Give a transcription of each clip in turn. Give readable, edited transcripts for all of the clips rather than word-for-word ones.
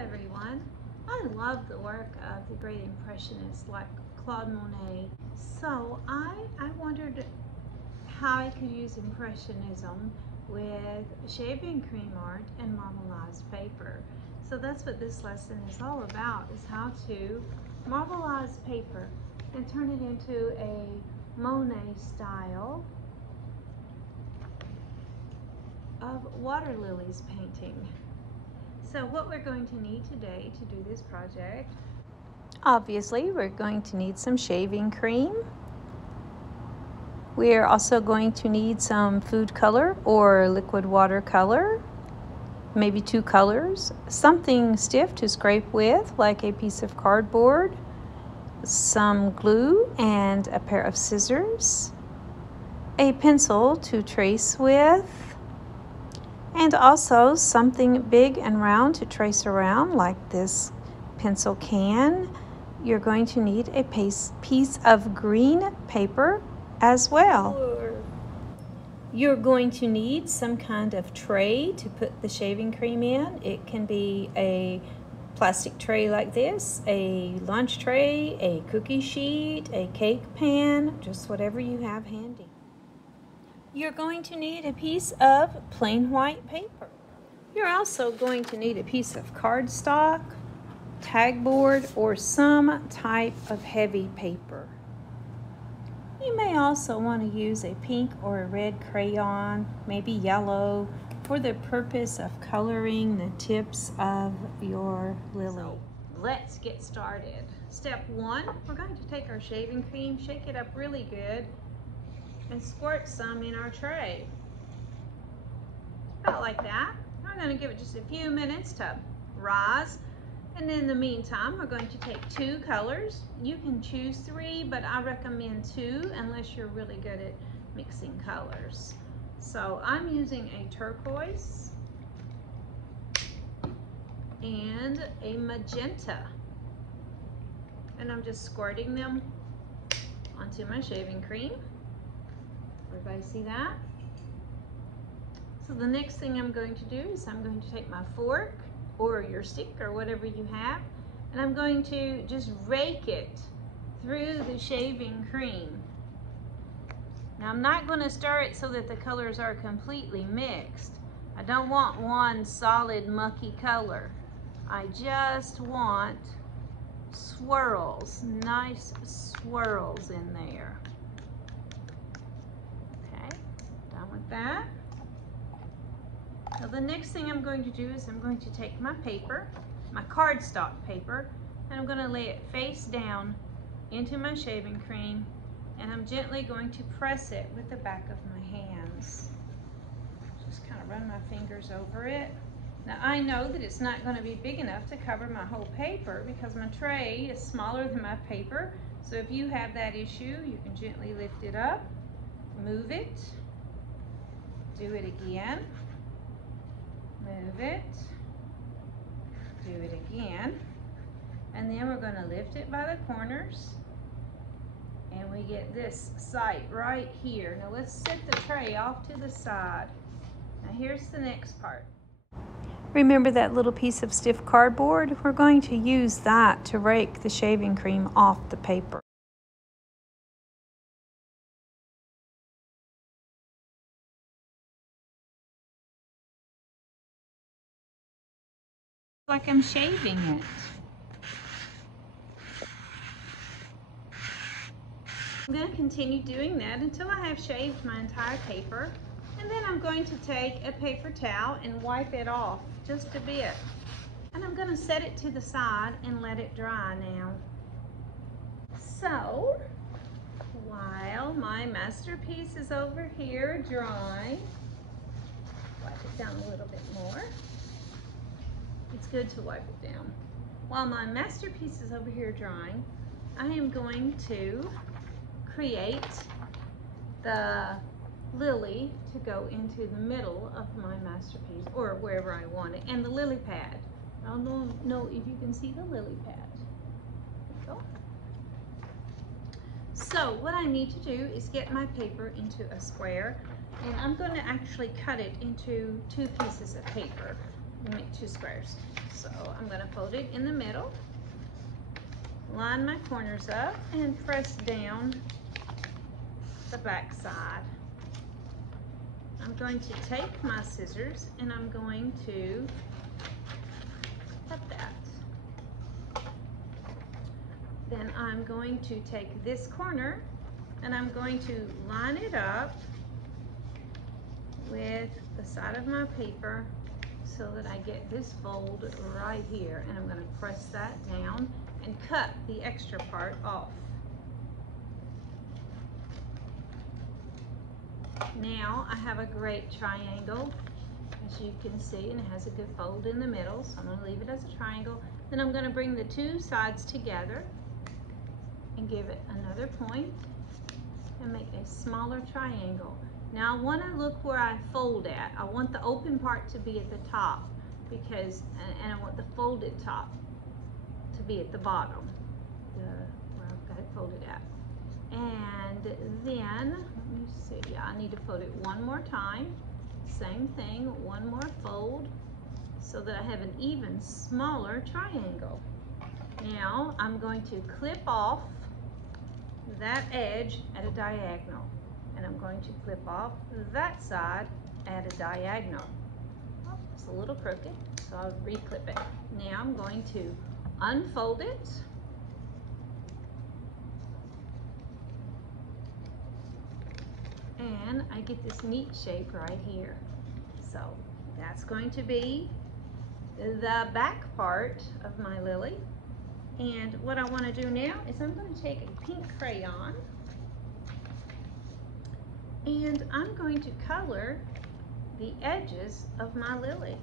everyone. I love the work of the great Impressionists like Claude Monet. So I wondered how I could use Impressionism with shaving cream art and marbleized paper. So that's what this lesson is all about, is how to marbleize paper and turn it into a Monet style of water lilies painting. So what we're going to need today to do this project, obviously we're going to need some shaving cream. We're also going to need some food color or liquid watercolor, maybe 2 colors, something stiff to scrape with like a piece of cardboard, some glue and a pair of scissors, a pencil to trace with, and also something big and round to trace around like this pencil can. You're going to need a piece of green paper as well. You're going to need some kind of tray to put the shaving cream in. It can be a plastic tray like this, a lunch tray, a cookie sheet, a cake pan, just whatever you have handy. You're going to need a piece of plain white paper. You're also going to need a piece of cardstock, tagboard, or some type of heavy paper. You may also want to use a pink or a red crayon, maybe yellow, for the purpose of coloring the tips of your lily. So let's get started. Step 1, we're going to take our shaving cream, shake it up really good, and squirt some in our tray. About like that. I'm going to give it just a few minutes to rise. And in the meantime, we're going to take 2 colors. You can choose 3, but I recommend 2 unless you're really good at mixing colors. So I'm using a turquoise and a magenta. And I'm just squirting them onto my shaving cream. Everybody see that? So the next thing I'm going to do is I'm going to take my fork or your stick or whatever you have, and I'm going to just rake it through the shaving cream. Now I'm not going to stir it so that the colors are completely mixed. I don't want one solid mucky color. I just want swirls, nice swirls in there. Okay, done with that. Now the next thing I'm going to do is I'm going to take my paper, my cardstock paper, and I'm going to lay it face down into my shaving cream, and I'm gently going to press it with the back of my hands. Just kind of run my fingers over it. Now I know that it's not going to be big enough to cover my whole paper because my tray is smaller than my paper. So if you have that issue, you can gently lift it up, move it, do it again. Move it, do it again, and then we're going to lift it by the corners, and we get this sight right here. Now let's set the tray off to the side. Now here's the next part. Remember that little piece of stiff cardboard? We're going to use that to rake the shaving cream off the paper. Like I'm shaving it. I'm going to continue doing that until I have shaved my entire paper, and then I'm going to take a paper towel and wipe it off just a bit, and I'm going to set it to the side and let it dry now. So while my masterpiece is over here drying, wipe it down a little bit more. It's good to wipe it down. While my masterpiece is over here drying, I am going to create the lily to go into the middle of my masterpiece, or wherever I want it, and the lily pad. I don't know if you can see the lily pad. There we go. So what I need to do is get my paper into a square, and I'm going to actually cut it into 2 pieces of paper. make 2 squares. So I'm going to fold it in the middle, line my corners up, and press down the back side. I'm going to take my scissors and I'm going to cut that. Then I'm going to take this corner and I'm going to line it up with the side of my paper so that I get this fold right here, and I'm going to press that down and cut the extra part off. Now I have a great triangle, as you can see, and it has a good fold in the middle, so I'm going to leave it as a triangle. Then I'm going to bring the 2 sides together and give it another point and make a smaller triangle. Now I want to look where I fold at. I want the open part to be at the top, because, and I want the folded top to be at the bottom, where I've got it folded at. And then, let me see, yeah, I need to fold it one more time. Same thing, one more fold, so that I have an even smaller triangle. Now I'm going to clip off that edge at a diagonal, and I'm going to clip off that side at a diagonal. Oh, it's a little crooked, so I'll re-clip it. Now I'm going to unfold it, and I get this neat shape right here. So that's going to be the back part of my lily. And what I want to do now is I'm going to take a pink crayon and I'm going to color the edges of my lily.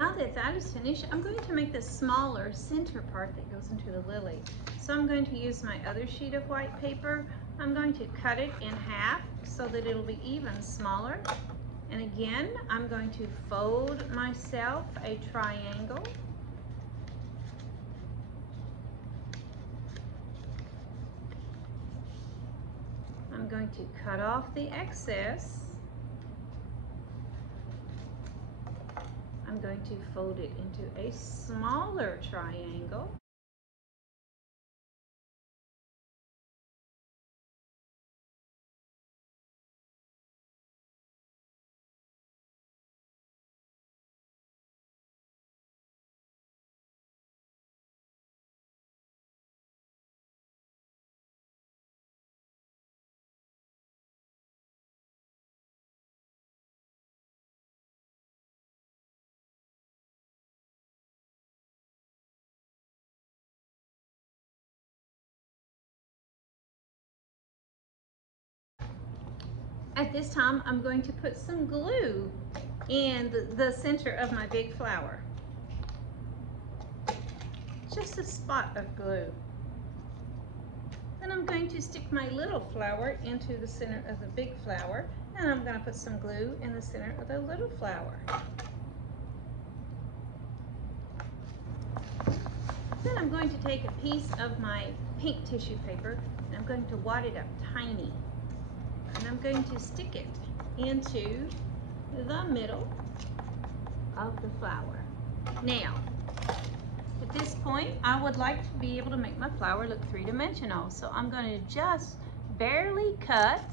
Now that that is finished, I'm going to make the smaller center part that goes into the lily. So I'm going to use my other sheet of white paper. I'm going to cut it in half so that it'll be even smaller. And again, I'm going to fold myself a triangle. I'm going to cut off the excess. I'm going to fold it into a smaller triangle. At this time, I'm going to put some glue in the center of my big flower. Just a spot of glue. Then I'm going to stick my little flower into the center of the big flower, and I'm going to put some glue in the center of the little flower. Then I'm going to take a piece of my pink tissue paper and I'm going to wad it up tiny. And I'm going to stick it into the middle of the flower. Now, at this point, I would like to be able to make my flower look three-dimensional. So I'm going to just barely cut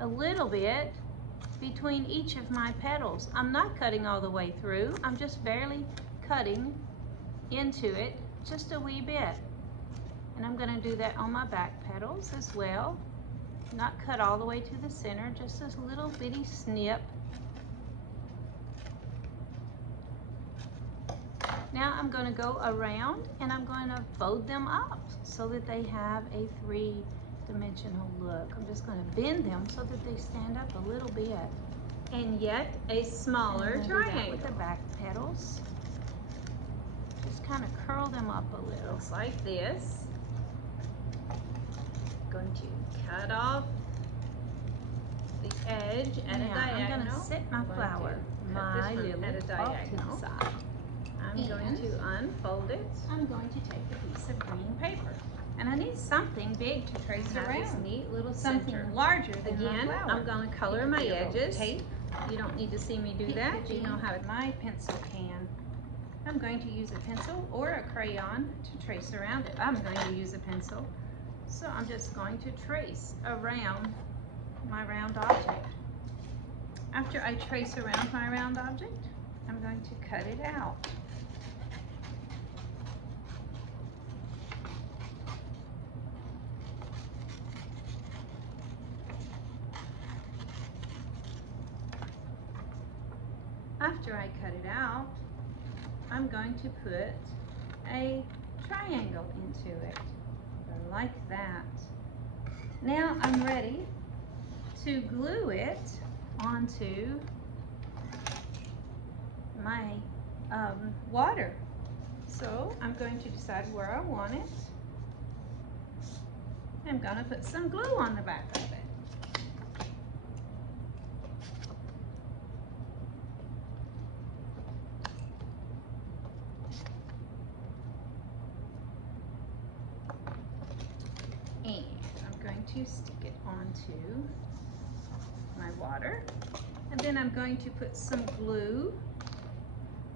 a little bit between each of my petals. I'm not cutting all the way through. I'm just barely cutting into it just a wee bit. And I'm going to do that on my back petals as well. Not cut all the way to the center, just this little bitty snip. Now I'm going to go around and I'm going to fold them up so that they have a three-dimensional look. I'm just going to bend them so that they stand up a little bit. And yet a smaller triangle. With the back petals. Just kind of curl them up a little. Looks like this. Going to cut off the edge at a diagonal. I'm going to set my flower, my lily, at a diagonal. I'm going to unfold it. I'm going to take a piece of green paper and And I need something big to trace around. This neat little Something center. larger than Again, my flower. I'm going to color my edges. Tape. You don't need to see me do that. You know how to. My pencil can. I'm going to use a pencil or a crayon to trace around it. I'm going to use a pencil. So I'm just going to trace around my round object. After I trace around my round object, I'm going to cut it out. After I cut it out, I'm going to put a triangle into it, like that. Now I'm ready to glue it onto my water. So I'm going to decide where I want it. I'm going to put some glue on the back of it. And I'm going to stick it onto my water. And then I'm going to put some glue.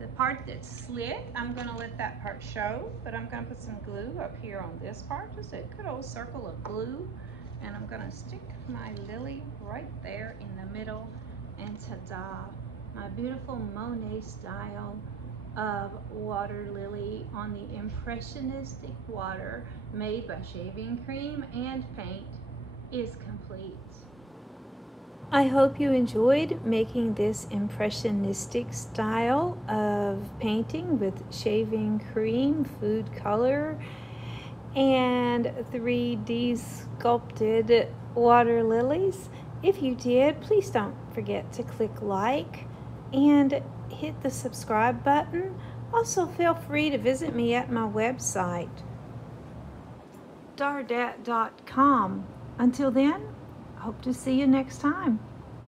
The part that's slit, I'm going to let that part show, but I'm going to put some glue up here on this part, just a good old circle of glue. And I'm going to stick my lily right there in the middle, and ta-da, my beautiful Monet style of water lily on the Impressionistic water made by shaving cream and paint is complete. I hope you enjoyed making this impressionistic style of painting with shaving cream, food color, and 3D sculpted water lilies. If you did, please don't forget to click like and hit the subscribe button. Also, feel free to visit me at my website, dardat.com. Until then, hope to see you next time.